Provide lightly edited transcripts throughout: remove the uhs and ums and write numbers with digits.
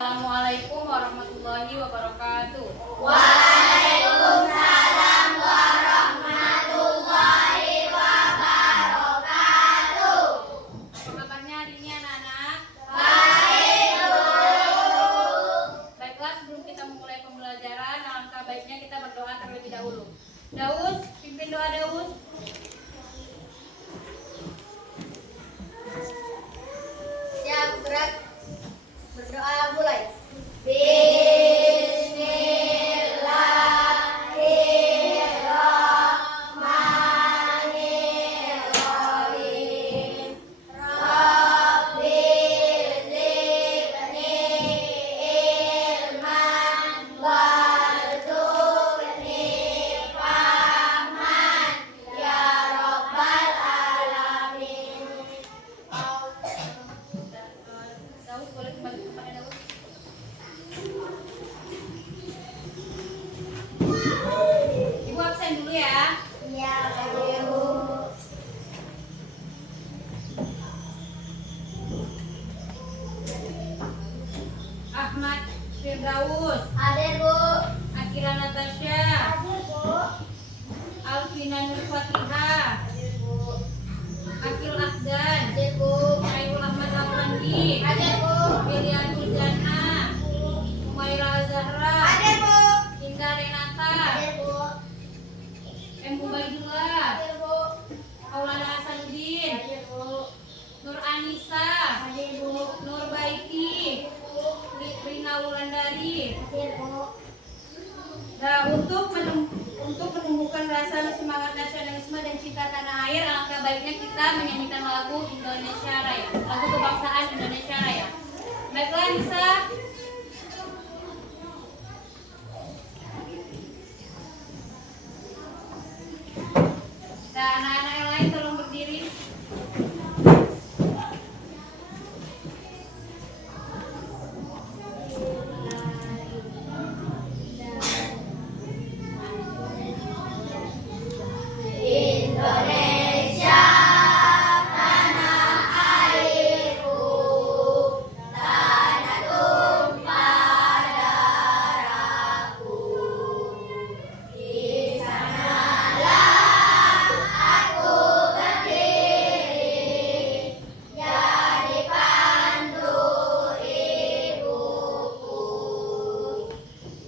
Assalamualaikum warahmatullahi wabarakatuh. Waalaikumsalam warahmatullahi wabarakatuh. Apa kabarnya hari ini anak-anak? Baik, Bu. Baiklah, sebelum kita memulai pembelajaran, alangkah baiknya kita berdoa terlebih dahulu. Daus, pimpin doa Daus. Siap, gerak. Berdoa mulai. Bismillahirrahmanirrahim. Rabbi zidni ilman warzuqni fahman ya rabbal alamin. Daus, boleh kembali ke tempatnya Daus. Ibu absen dulu ya. Ya, Ibu. Ahmad Firdaus, Hadir, Bu. Akira Natasha, Hadir, Bu. Alvina Nur Fatihah, Hadir, Bu. Akil Afdan, Hadir, Bu. Khairul Ahmad Almandi, Hadir, Bu. Wilianul Jana, Umaira Zahra, Hadir, Bu. Indah Renata, Hadir, Bu. M. Ubaidullah, Hadir, Bu. Maulana Hasanuddin, Hadir, Bu. Nur Anissa, Hadir, Bu. Nur Baiti, Rina Wulandari. Hadir, Bu. Nah, untuk menumbuhkan rasa semangat nasionalisme dan cinta tanah air, alangkah baiknya kita menyanyikan lagu Indonesia Raya, lagu kebangsaan Indonesia Raya. Baiklah, Nisa. Nah, anak-anak yang lain tolong berdiri. Indonesia tanah airku, tanah tumpah darahku. Di sanalah aku berdiri, jadi pandu ibuku.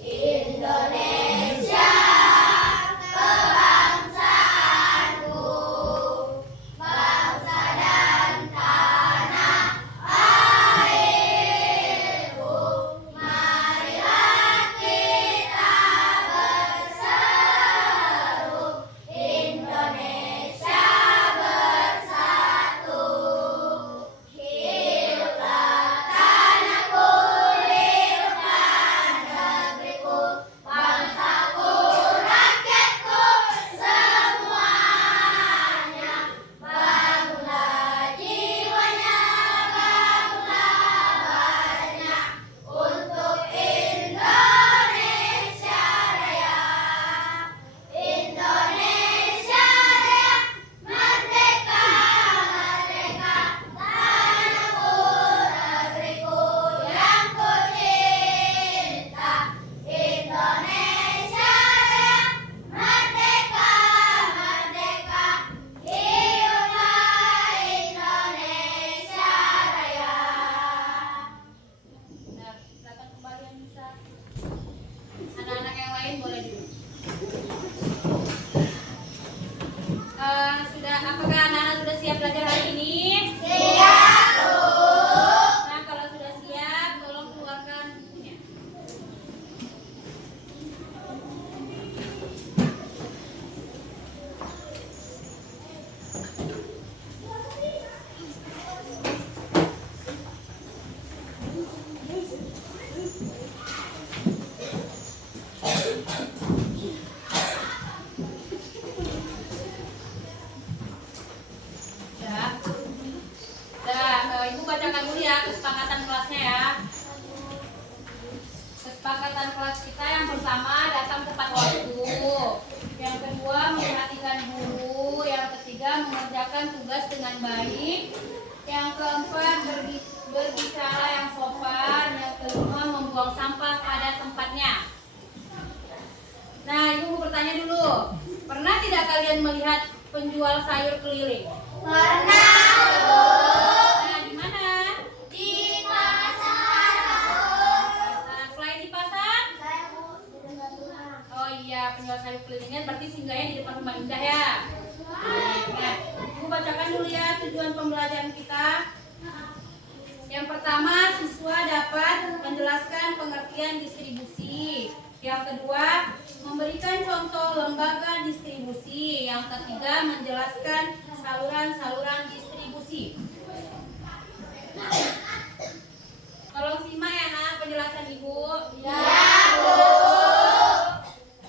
Indonesia kebangsaanku, bangsa dan tanah airku. Marilah kita berseru, Indonesia bersatu. Hiduplah tanahku, hiduplah negeriku, bangsaku, rakyatku semuanya. Bangunlah jiwanya, bangunlah banyak untuk Indonesia Raya. Indonesia Raya, merdeka, merdeka, tanahku, negeriku yang ku cinta. Indonesia Raya, merdeka, merdeka, hiduplah Indonesia Raya. Nah, silakan kembali yang bisa. Anak-anak yang lain boleh dulu. Apakah anak-anak sudah siap belajar hari ini? Siap, Bu. Nah, kalau sudah siap, tolong keluarkan bukunya. Ya. Ibu bacakan dulu ya kesepakatan kelasnya ya. Kesepakatan kelas kita yang pertama datang tepat waktu. Yang kedua memperhatikan guru. Yang ketiga mengerjakan tugas dengan baik. Yang keempat berbicara yang sopan. Yang kelima membuang sampah pada tempatnya. Nah, ibu mau bertanya dulu. Pernah tidak kalian melihat penjual sayur keliling? Pernah, Bu. Nah, di mana? Di pasar. Nah, selain di pasar? Saya, Bu, di dekat rumah. Oh iya, penjual sayur kelilingnya berarti singgahnya di depan rumah Indah ya. Nah, ibu bacakan dulu ya tujuan pembelajaran kita. Yang pertama, siswa dapat menjelaskan pengertian distribusi. Yang kedua, memberikan contoh lembaga distribusi. Yang ketiga, menjelaskan saluran-saluran distribusi. Tolong simak ya nak penjelasan ibu. Ya, Bu.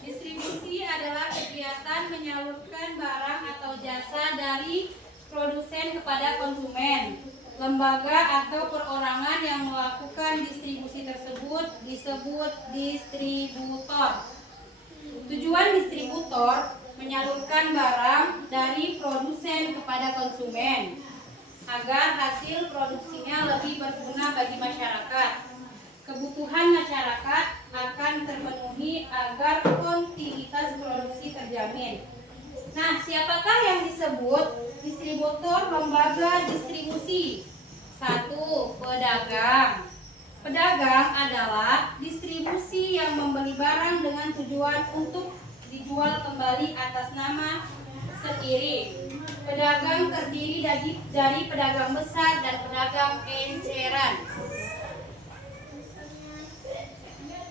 Distribusi adalah kegiatan menyalurkan barang atau jasa dari produsen kepada konsumen. Lembaga atau perorangan yang melakukan distribusi tersebut disebut distributor. Tujuan distributor menyalurkan barang dari produsen kepada konsumen agar hasil produksinya lebih berguna bagi masyarakat. Kebutuhan masyarakat akan terpenuhi agar kontinuitas produksi terjamin. Nah, siapakah yang disebut distributor lembaga distribusi? 1. Pedagang. Pedagang adalah distribusi yang membeli barang dengan tujuan untuk dijual kembali atas nama sendiri. Pedagang terdiri dari pedagang besar dan pedagang eceran.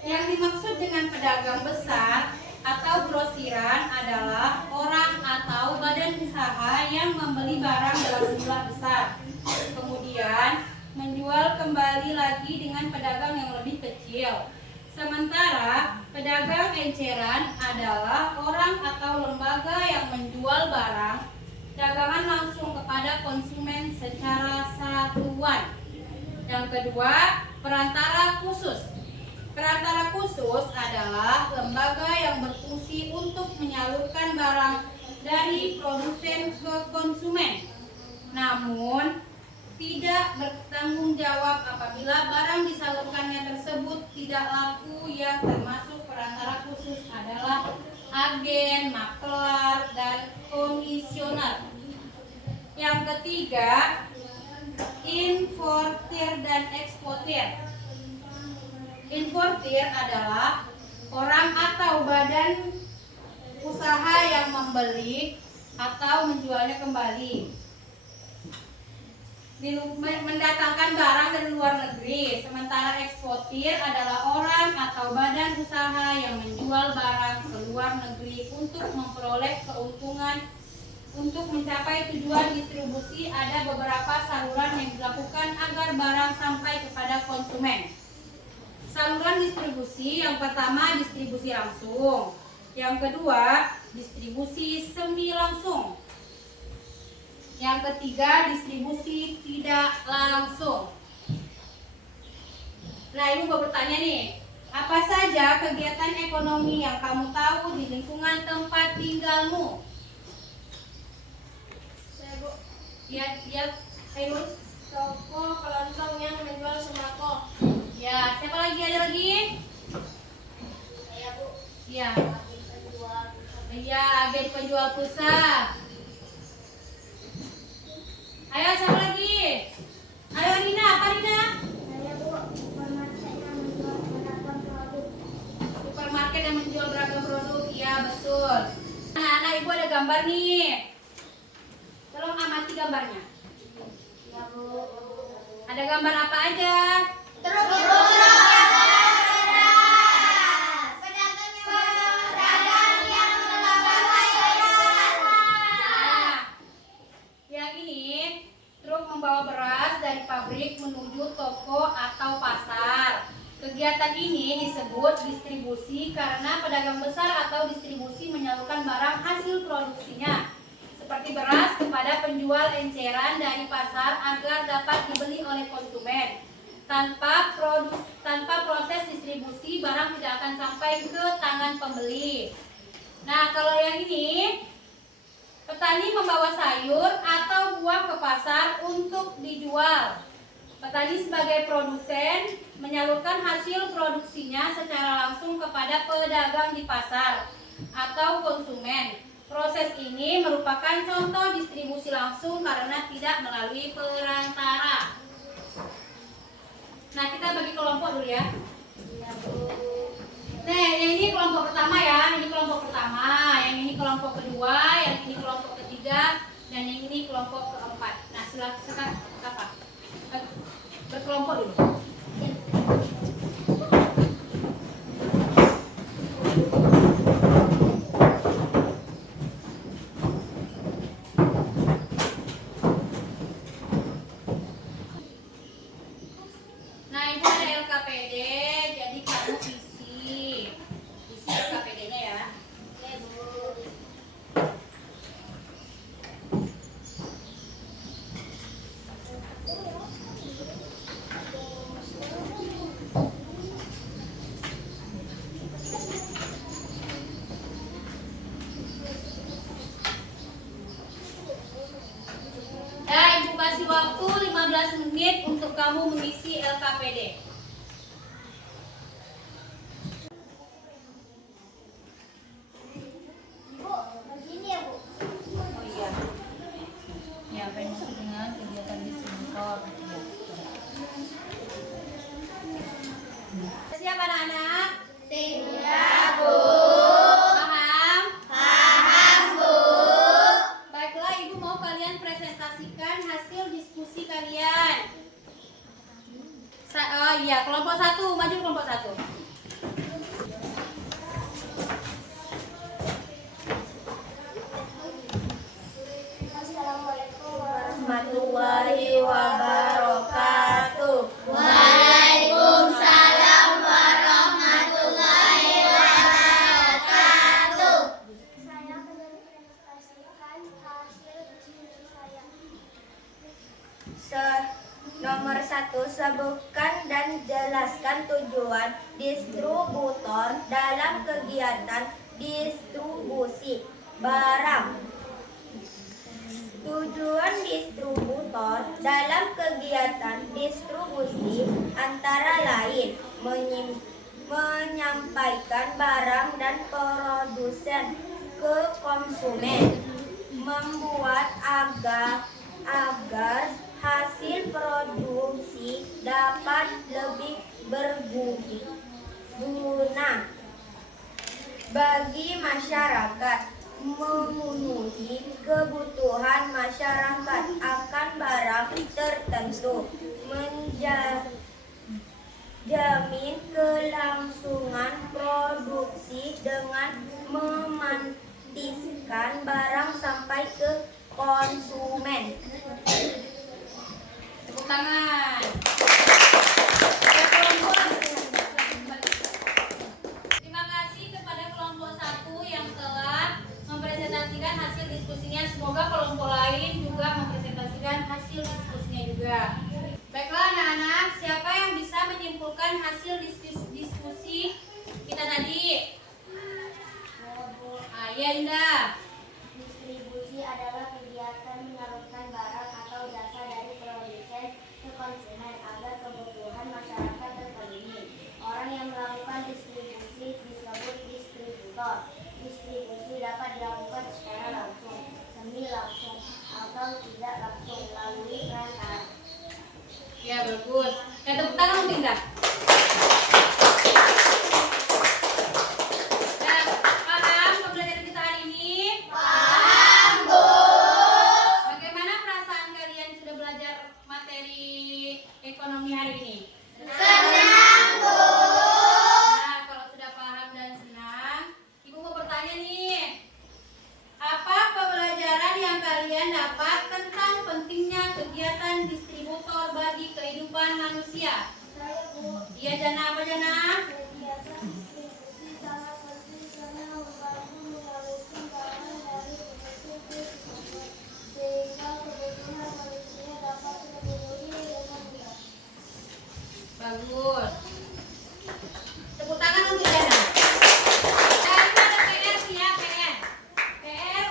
Yang dimaksud dengan pedagang besar atau grosiran adalah orang atau badan usaha yang membeli barang dalam jumlah besar, kemudian menjual kembali lagi dengan pedagang yang lebih kecil. Sementara pedagang eceran adalah orang atau lembaga yang menjual barang dagangan langsung kepada konsumen secara satuan. Yang kedua, perantara khusus. Perantara khusus adalah lembaga yang berfungsi untuk menyalurkan barang dari produsen ke konsumen, namun tidak bertanggung jawab apabila barang disalurkannya tersebut tidak laku. Yang termasuk perantara khusus adalah agen, makelar, dan komisioner. Yang ketiga, importir dan eksportir. Importir adalah orang atau badan usaha yang membeli atau menjualnya kembali, mendatangkan barang dari luar negeri. Sementara eksportir adalah orang atau badan usaha yang menjual barang ke luar negeri untuk memperoleh keuntungan. Untuk mencapai tujuan distribusi, ada beberapa saluran yang dilakukan agar barang sampai kepada konsumen. Saluran distribusi yang pertama distribusi langsung, yang kedua distribusi semi langsung, yang ketiga distribusi tidak langsung. Nah, ibu mau bertanya nih, apa saja kegiatan ekonomi yang kamu tahu di lingkungan tempat tinggalmu? Saya, Bu. Ya, Ainul. Toko kelontong yang menjual sembako. Ya, siapa lagi? Ada lagi? Saya, Bu. Ya. Lagi penjual. Iya, agen penjual pulsa. Ayo, siapa lagi? Ayo, Rina. Apa Rina? Saya, Bu. Supermarket yang menjual beragam produk. Supermarket yang menjual beragam produk. Iya, betul. Anak-anak, ibu ada gambar nih. Tolong amati gambarnya. Ya, Bu. Ada gambar apa aja? Truk yang beras. Pedagang yang membawa sayuran. Nah, yang ini truk membawa beras dari pabrik menuju toko atau pasar. Kegiatan ini disebut distribusi karena pedagang besar atau distribusi menyalurkan barang hasil produksinya seperti beras kepada penjual eceran dari pasar agar dapat dibeli oleh konsumen. Tanpa proses distribusi, barang tidak akan sampai ke tangan pembeli. Nah, kalau yang ini, petani membawa sayur atau buah ke pasar untuk dijual. Petani sebagai produsen menyalurkan hasil produksinya secara langsung kepada pedagang di pasar atau konsumen. Proses ini merupakan contoh distribusi langsung karena tidak melalui perantara. Nah, kita bagi kelompok dulu ya. Nah, yang ini kelompok pertama ya, ini kelompok pertama, yang ini kelompok kedua, yang ini kelompok ketiga, dan yang ini kelompok keempat. Nah, silakan apa? Berkelompok dulu. Nah, ini ada LKPD, jadi kamu isi LKPD-nya ya. Oke, Bu. Nah, Ibu kasih waktu 15 menit untuk kamu mengisi LKPD. Bu, begini ya Bu. Oh iya. Ya, apa yang maksud dengan kegiatan distributor? Ya. Siap anak-anak? Siap, Bu. Paham? Paham, Bu. Baiklah, Ibu mau kalian presentasikan hasil diskusi kalian. Oh iya, kelompok 1, maju kelompok 1. Assalamualaikum warahmatullahi wabarakatuh. Waalaikumsalam warahmatullahi wabarakatuh. Saya akan mempresentasikan hasil diskusi saya. Nomor 1, sebutkan dan jelaskan tujuan distributor dalam kegiatan distribusi barang. Tujuan distributor dalam kegiatan distribusi antara lain menyampaikan barang dan produsen ke konsumen, membuat agar hasil produksi dapat lebih berguna bagi masyarakat, memenuhi kebutuhan masyarakat akan barang tertentu, menjamin kelangsungan produksi dengan memantiskan barang sampai ke konsumen. Tepuk tangan. Terima kasih kepada kelompok 1 yang telah mempresentasikan hasil diskusinya. Semoga kelompok lain juga mempresentasikan hasil diskusinya juga. Baiklah anak-anak, siapa yang bisa menyimpulkan hasil diskusi kita tadi? Ya Indah. Distribusi adalah kegiatan menyalurkan barang atau jasa dari produsen ke konsumen agar kebutuhan masyarakat terpenuhi. Orang yang melakukan distribusi disebut distributor. Distribusi dapat dilakukan secara langsung, semi langsung, atau tidak langsung melalui perantara. Ya bagus. Ya tepuk tangan untuk Indah. Nah, paham pembelajaran kita hari ini? Paham, Bu. Bagaimana perasaan kalian sudah belajar materi ekonomi hari ini? Senang, Bu. Nah, kalau sudah paham dan senang, Ibu mau bertanya nih. Apa pembelajaran yang kalian dapat tentang pentingnya kegiatan distributor bagi kehidupan manusia? Saya, Bu. Iya Jana, apa Jana? Kegiatan distribusi sangat penting karena membantu menyalurkan barang dari produsen ke konsumen, sehingga kebutuhan manusia dapat terpenuhi dengan mudah. Bagus. Tepuk tangan untuk Jana. Nah, ini ada PR sih ya, PR. PR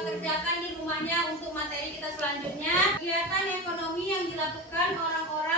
kerjakan di rumahnya untuk materi kita selanjutnya. Kegiatan ekonomi yang dilakukan orang-orang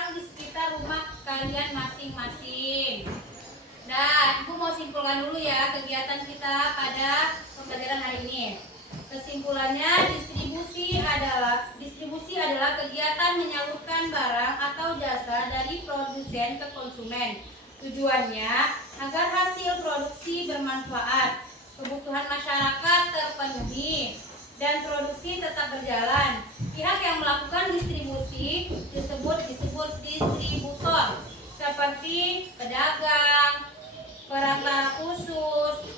Aku mau simpulkan dulu ya kegiatan kita pada pembelajaran hari ini. Kesimpulannya, distribusi adalah kegiatan menyalurkan barang atau jasa dari produsen ke konsumen. Tujuannya agar hasil produksi bermanfaat, kebutuhan masyarakat terpenuhi, dan produksi tetap berjalan. Pihak yang melakukan distribusi disebut distributor, seperti pedagang, perantara khusus,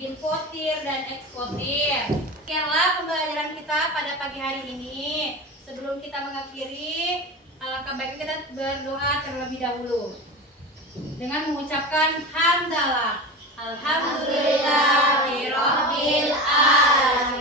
importir, dan eksportir. Sekianlah pembelajaran kita pada pagi hari ini. Sebelum kita mengakhiri, alangkah baiknya kita berdoa terlebih dahulu dengan mengucapkan hamdalah. Alhamdulillahirabbil alamin.